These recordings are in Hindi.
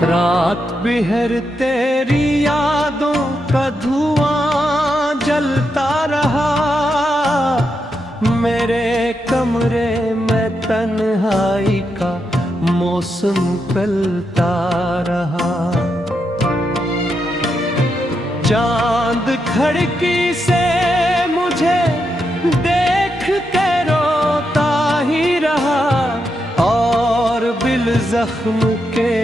रात बिहर तेरी यादों का धुआं जलता रहा, मेरे कमरे में तन्हाई का मौसम फैलता रहा। चांद खिड़की से मुझे देख के रोता ही रहा, और बिल जख्म के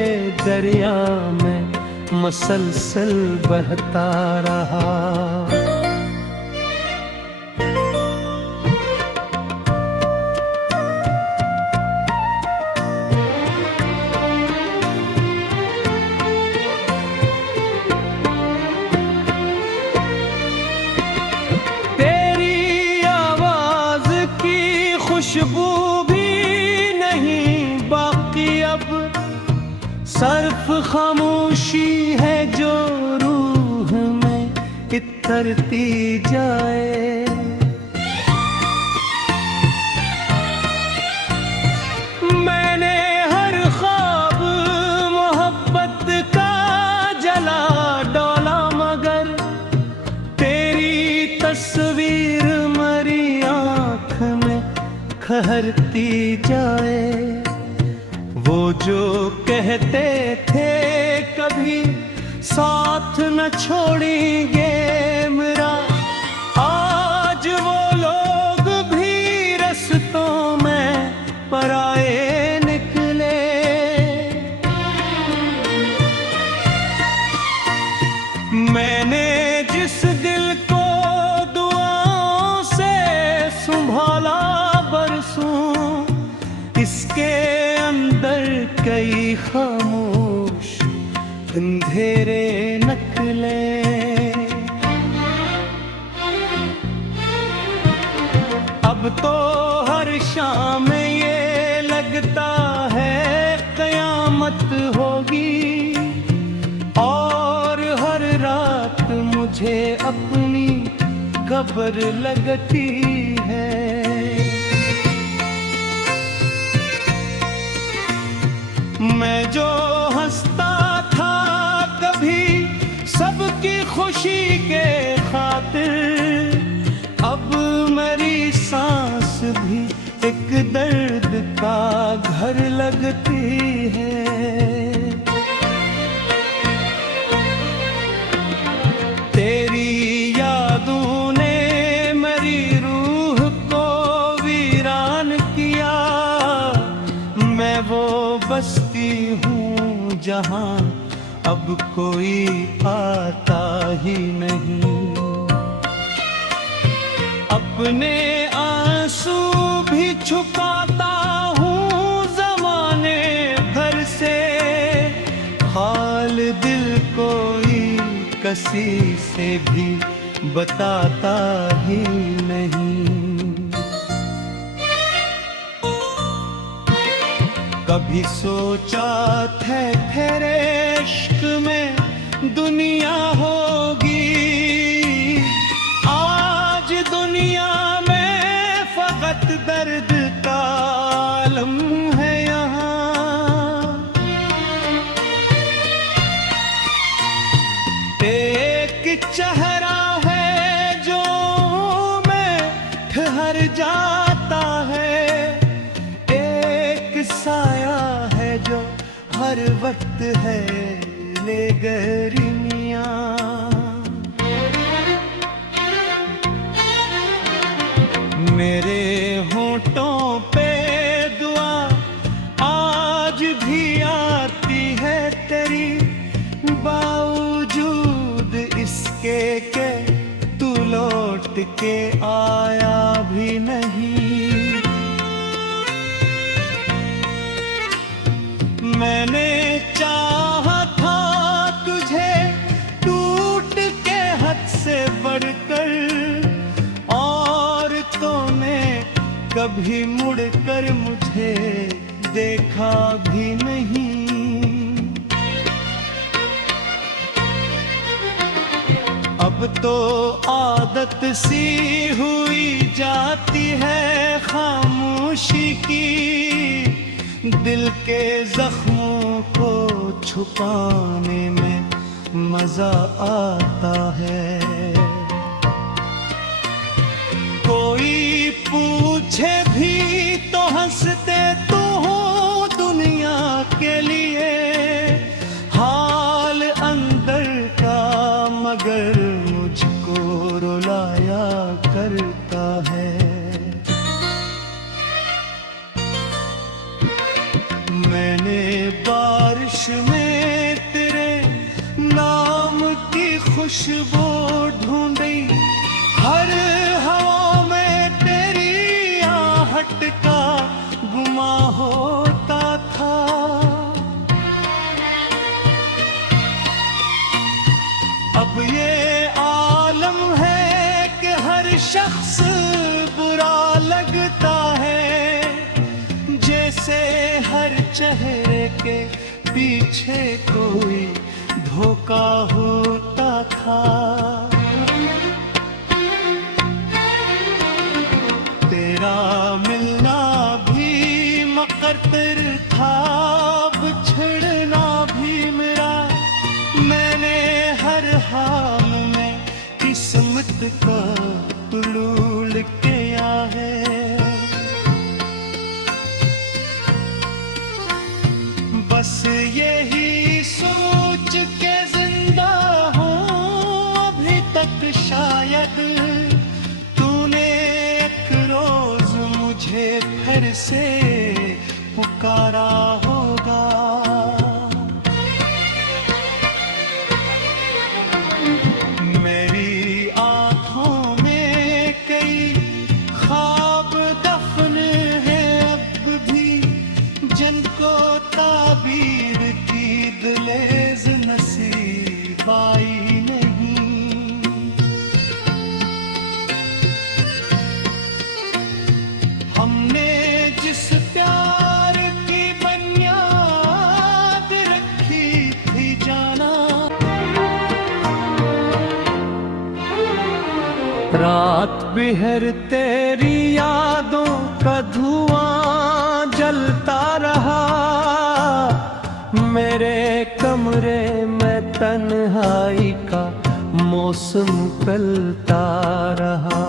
दरिया में मसलसल बहता रहा। खुशबू भी नहीं बाकी अब, सर्फ खामोशी है जो रूह में इतरती जाए। मैंने हर ख्वाब मोहब्बत का जला डोला, मगर तेरी तस्वीर मरी आँख में खहरती जाए। वो जो कहते थे कभी साथ न छोड़ेंगे मेरा, आज वो लोग भी रस्तों में पराए निकले। मैंने जिस दिल को दुआओं से संभाला बरसों, इसके अंदर कई खामोश अंधेरे निकले। अब तो हर शाम ये लगता है कयामत होगी, और हर रात मुझे अपनी कब्र लगती है। मैं जो हंसता था कभी सबकी खुशी के खातिर, अब मेरी सांस भी एक दर्द का घर लगती है। तेरी यादों ने मेरी रूह को वीरान किया, मैं वो बस्ती हूँ जहाँ अब कोई आता ही नहीं। अपने आंसू भी छुपाता हूँ ज़माने भर से, हाल दिल कोई किसी से भी बताता ही नहीं। कभी सोचा था तेरे इश्क में दुनिया होगी, आज दुनिया में फकत दर्द का आलम है यहाँ। एक चेहरा है जो में ठहर जाता है, साया है जो हर वक्त है ले गर्मियाँ। मेरे होंठों पे दुआ आज भी आती है तेरी, बावजूद इसके के तू लौट के आया भी नहीं। मैंने चाहा था तुझे टूट के हद से बढ़कर, और तूने कभी मुड़कर मुझे देखा भी नहीं। अब तो आदत सी हुई जाती है खामोशी की, दिल के जख्मों को छुपाने में मजा आता है। कोई पूछे भी तो हंसते तो हो दुनिया के लिए, हाल अंदर का मगर मुझको रुलाया करता है। मैंने बारिश में तेरे नाम की खुशबू ढूंढी, हर हवा में तेरी आहट का गुमा होता था। अब ये आलम है कि हर शख्स बुरा लगता है, जैसे हर चेहरे के पीछे कोई धोखा होता था। तेरा मिलना भी मुकद्दर था, बिछड़ना भी मेरा। मैंने हर हाल में किस्मत का उलूल किया है। बस यही सोच के जिंदा हूँ अभी तक, शायद तूने एक रोज मुझे फिर से पुकारा होगा। मेरी आंखों में कई ख्वाब दफन है अब भी, जिनको ताबीर की दलेज नसीब आई नहीं। हमने जिस प्यार की बुनियाद रखी थी जाना, रात बिहर तेरी यादों का धुआं जलता रहा। मेरे कमरे में तन्हाई का मौसम कलता रहा।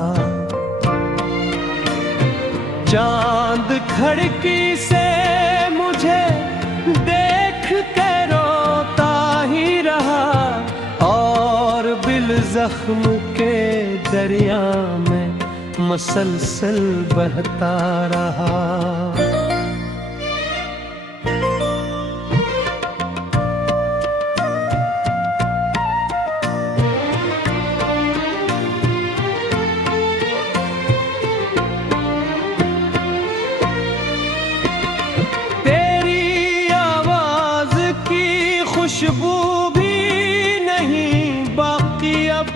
चांद खिड़की से मुझे देख के रोता ही रहा, और बिल जख्म के दरिया में मसलसल बहता रहा। तेरी आवाज की खुशबू भी नहीं बाकी अब,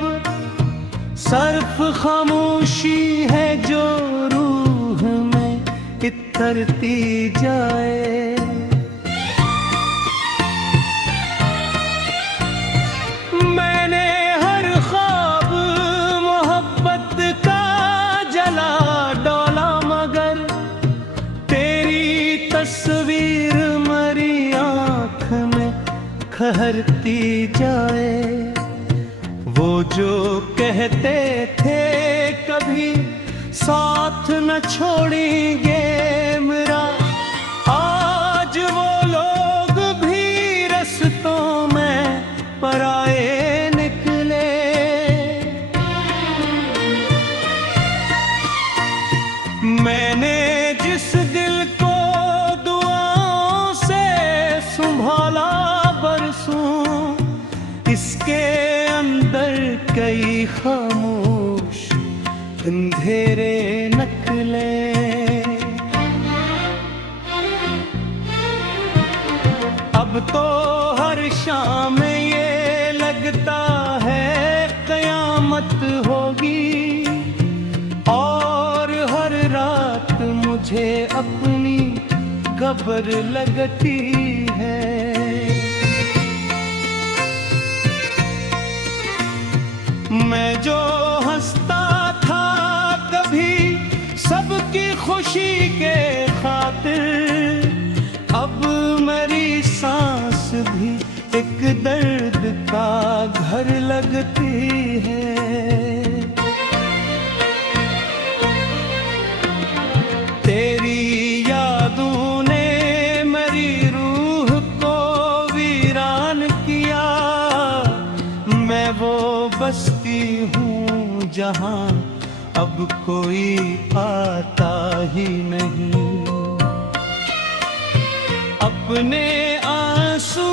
सर्फ खामोशी है जो रूह में इतरती जाए। मैंने हर ख्वाब मोहब्बत का जला डोला, मगर तेरी तस्वीर मरी आँख में खहरती जाए। वो जो कहते थे कभी साथ न छोड़ेंगे मेरा, आज वो लोग भी रस्तों में पराए निकले। मैंने जिस दिल को दुआओं से संभाला बरसों, इसके अंदर कई खामोश अंधेरे नकले। अब तो हर शाम ये लगता है कयामत होगी, और हर रात मुझे अपनी खबर लगती है। मैं जो हंसता था कभी सबकी खुशी के खातिर, अब मेरी सांस भी भर लगती है। तेरी यादों ने मेरी रूह को वीरान किया। मैं वो बस्ती हूँ जहाँ अब कोई आता ही नहीं। अपने आंसू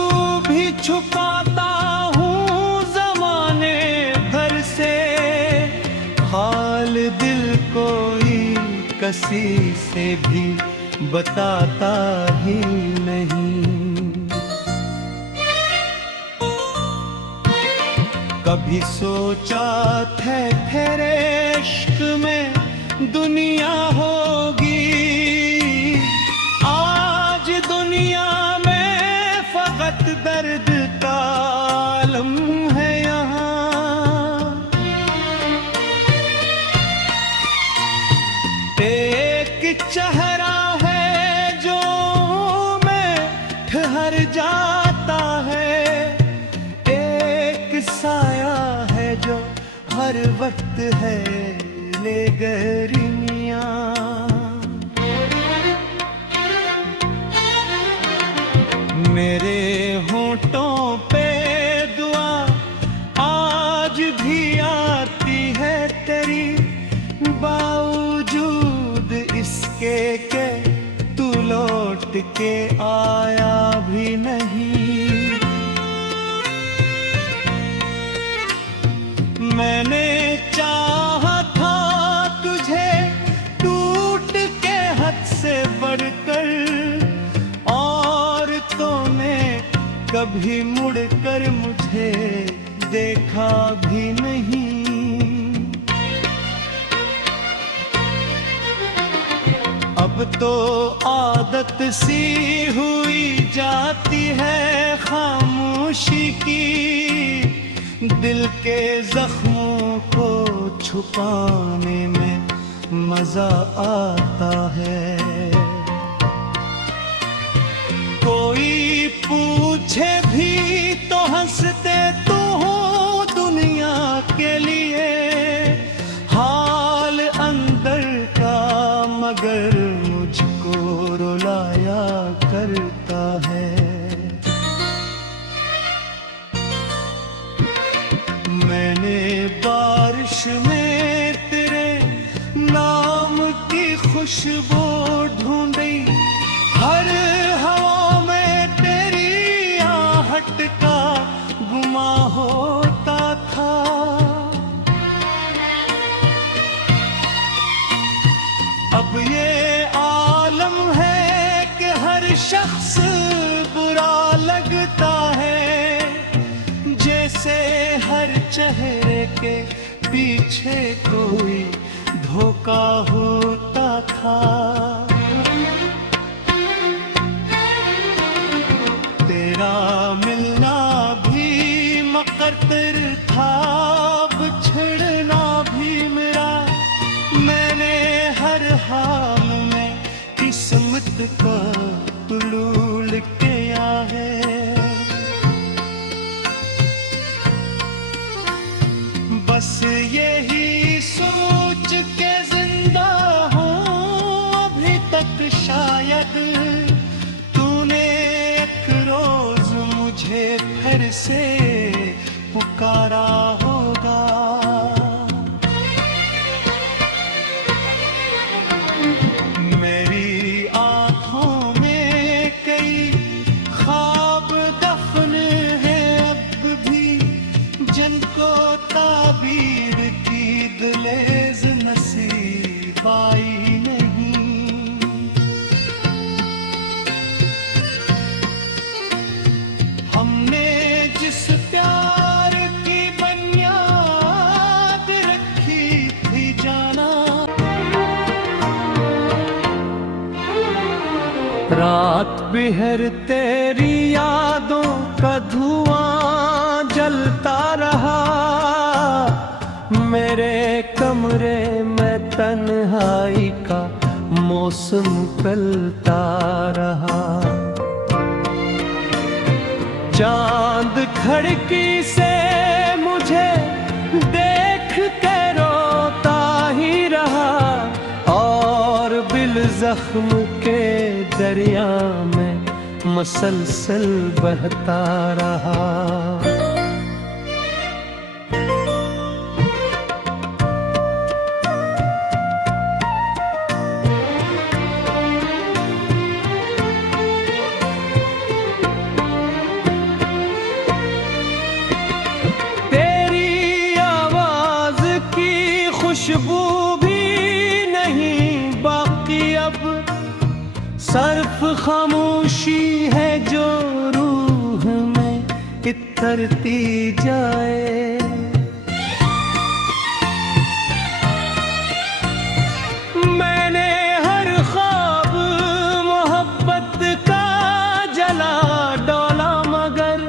भी छुपाता हूँ ज़माने भर से। हाल दिल कोई किसी से भी बताता ही नहीं। कभी सोचा था तेरे इश्क में दुनिया होगी। आज दुनिया में फकत दर्द का आलम है यहाँ। एक चेहरा है जो में ठहर जाता है। एक साया है जो हर वक्त है ले गरियां। मेरे होंठों पे दुआ आज भी आती है तेरी। बावजूद इसके के तू लौट के आया भी नहीं। मैंने चाहा था तुझे टूट के हद से बढ़कर। और तूने कभी मुड़कर मुझे देखा भी नहीं। अब तो आदत सी हुई जाती है खामोशी की। दिल के जख्मों को छुपाने में मजा आता है। कोई पूछे भी तो हंसते तू हो दुनिया के लिए। हाल अंदर का मगर मुझको रुलाया करता है। मैंने बारिश में तेरे नाम की खुशबू ढूंढी। हर हवा में तेरी आहट का गुमा होता था। अब ये आलम है कि हर शख्स बुरा लगता है। जैसे हर चेहरे के पीछे कोई धोखा होता था। तेरा मिलना भी मुकद्दर था, बिछड़ना भी मेरा। मैंने हर हाल में किस्मत का हुलूल किया है। बस यही सोच के जिंदा हूँ अभी तक। शायद तूने एक रोज मुझे फिर से पुकारा होगा। मेरी आंखों में कई ख्वाब दफन है अब भी, जिनको ताबीर की दलेज नसीब आई नहीं। हमने जिस प्यार की बुनियाद रखी थी जाना। रात बिहर तेरी यादों का धुआं जलता रहा। मेरे कमरे में तन्हाई का मौसम कलता रहा। चांद खिड़की से जख्म के दरिया में मसलसल बहता रहा। खुशबू भी नहीं बाकी अब, सिर्फ खामोशी है जो रूह में इतरती जाए। मैंने हर ख्वाब मोहब्बत का जला डोला, मगर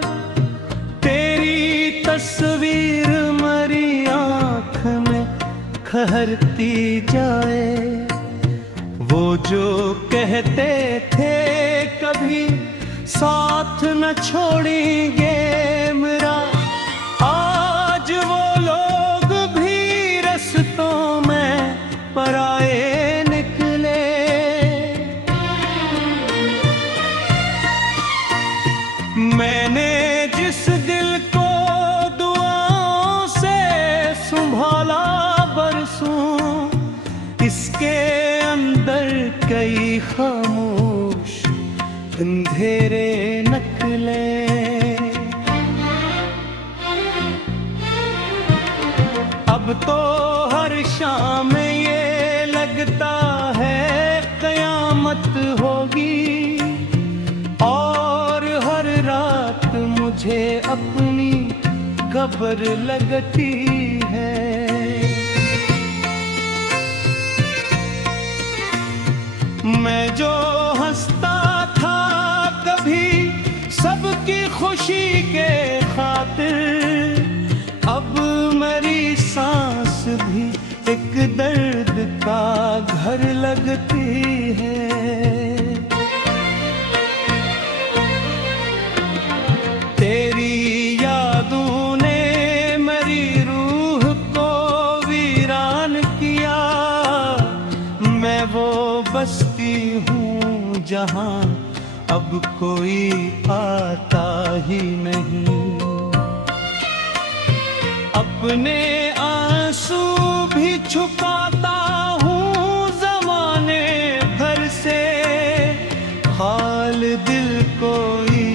तेरी तस्वीर मरी आँख में खहरती जाए। वो जो कहते थे कभी साथ न छोड़ेंगे मेरा, आज वो लोग भी रस्तों में पराए निकले। मैंने जिस दिल को दुआओं से संभाला बरसों, इसके अंदर कई खामोश अंधेरे नकले। अब तो हर शाम ये लगता है कयामत होगी, और हर रात मुझे अपनी कब्र लगती है। मैं जो हंसता था कभी सबकी खुशी के खातिर, अब मेरी सांस भी एक दर्द का घर लगती है। तेरी यादों ने मेरी रूह को वीरान किया। मैं वो बस्ती हूँ जहाँ अब कोई आता ही नहीं। अपने आंसू भी छुपाता हूँ ज़माने भर से, हाल दिल कोई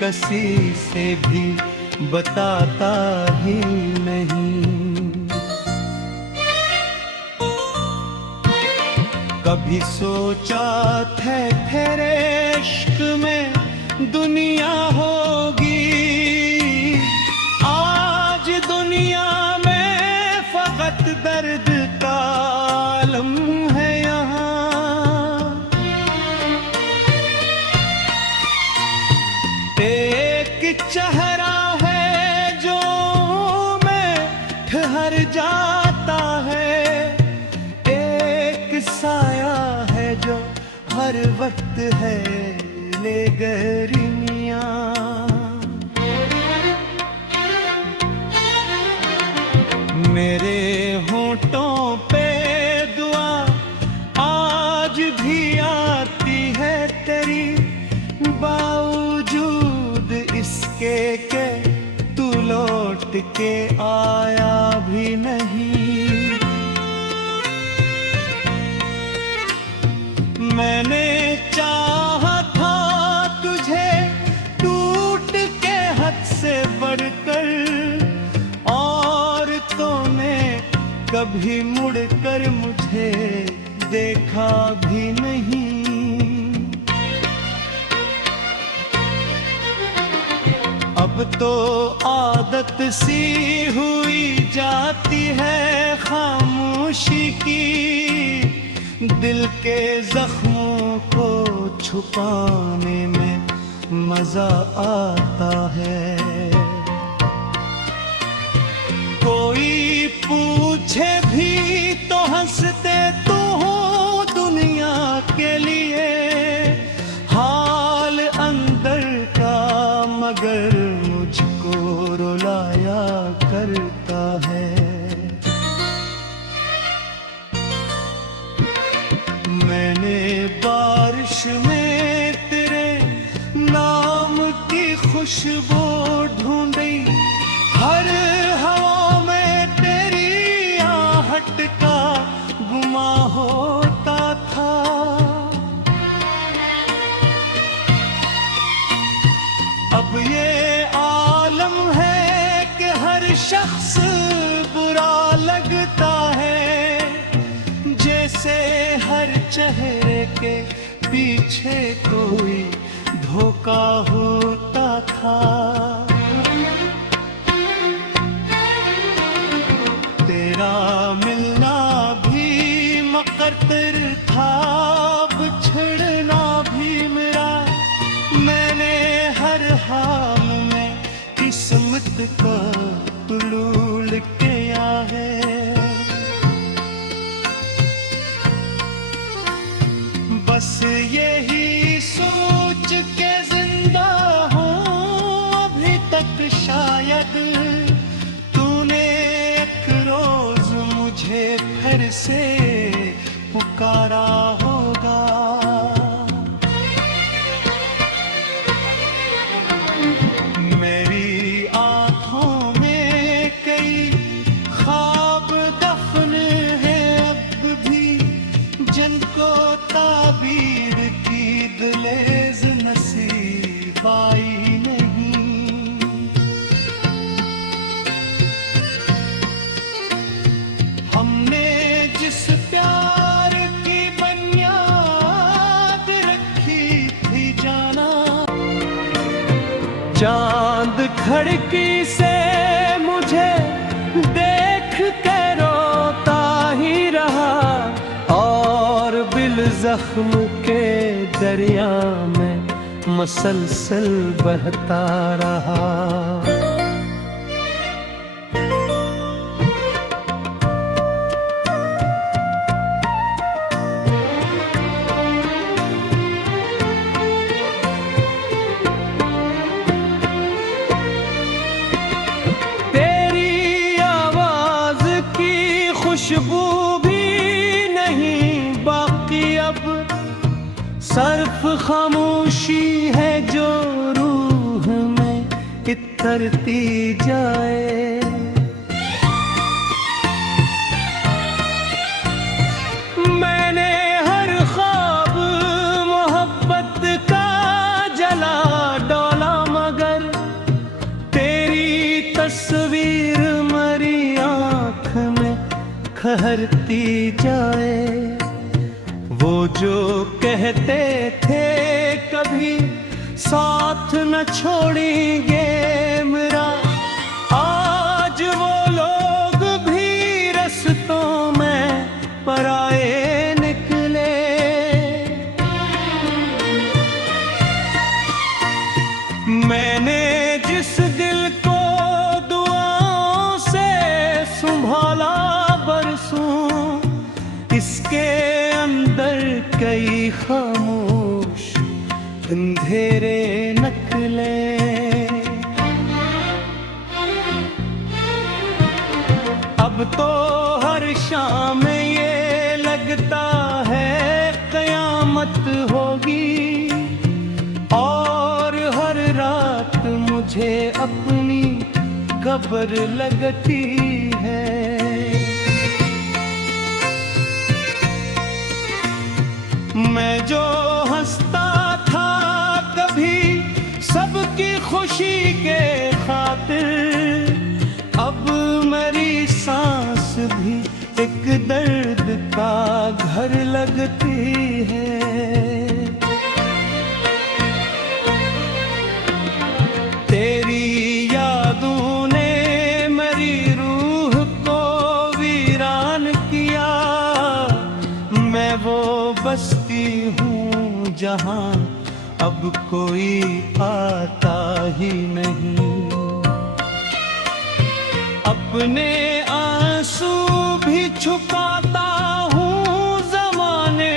किसी से भी बताता ही नहीं। कभी सोचा था तेरे इश्क में दुनिया होगी, आज दुनिया में फकत दर्द का आलम है यहाँ। एक चेहरा है जो में ठहर जाता है, एक साया है जो हर वक्त है ले गर्मियाँ। मेरे होंठों पे दुआ आज भी आती है तेरी, बावजूद इसके के तू लौट के आया भी नहीं। मैंने चाहा था तुझे टूट के हद से बढ़कर, और तूने कभी मुड़कर मुझे देखा भी नहीं। अब तो आदत सी हुई जाती है खामोशी की, दिल के जख्मों को छुपाने में मजा आता है। कोई पूछे भी तो हंसते तो हो दुनिया के लिए, हाल अंदर का मगर मुझको रुलाया करता है। मैंने खुशबू ढूंढी, हर हवा में तेरी आहट का गुमा होता था। अब ये आलम है कि हर शख्स बुरा लगता है, जैसे हर चेहरे के पीछे कोई धोखा होता था। तेरा मिलना भी मुकद्दर था, बिछड़ना भी मेरा। मैंने हर हाल में किस्मत का उलूल किया है। बस यही सोच के जिंदा हूँ अभी तक, शायद तूने एक रोज मुझे फिर से पुकारा होगा। मेरी आंखों में कई ख्वाब दफन है अब भी, जिनको ताबीर की दलेज नसीब आई नहीं। हमने जिस प्यार की बुनियाद रखी थी जाना, चांद खिड़की से मुझे देख के रोता ही रहा, और बिल जख्म के दरिया में मसलसल बहता रहा। तेरी आवाज की खुशबू भी नहीं बाकी अब, सर्फ खामोशी है जो रूह में इतरती जाए। मैंने हर ख्वाब मोहब्बत का जला डोला, मगर तेरी तस्वीर मरी आँख में खहरती जाए। वो जो कहते थे कभी साथ न छोड़ेंगे मेरा, आज वो लोग भी रस्तों में पराए निकले। मैंने जिस दिल को दुआओं से संभाला बरसों, इसके अंदर कई खामोश अंधेरे नकले। अब तो हर शाम ये लगता है कयामत होगी, और हर रात मुझे अपनी कब्र लगती है। मैं जो हंसता था कभी सबकी खुशी के खातिर, अब मेरी सांस भी एक दर्द का घर लगती है। तेरी यादों ने मेरी रूह को वीरान किया, मैं वो बस्ती हूँ जहाँ अब कोई आता ही नहीं। अपने आंसू भी छुपाता हूँ ज़माने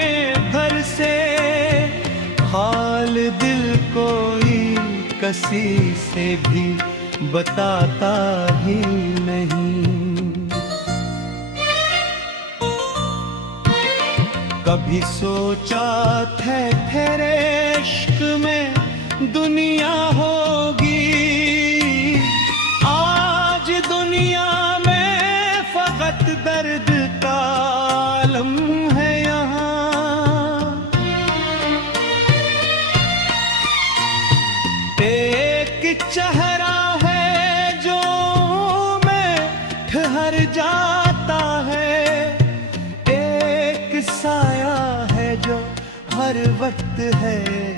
भर से, हाल दिल कोई किसी से भी बताता ही नहीं। कभी सोचा था तेरे इश्क में दुनिया होगी, चेहरा है जो में ठहर जाता है, एक साया है जो हर वक्त है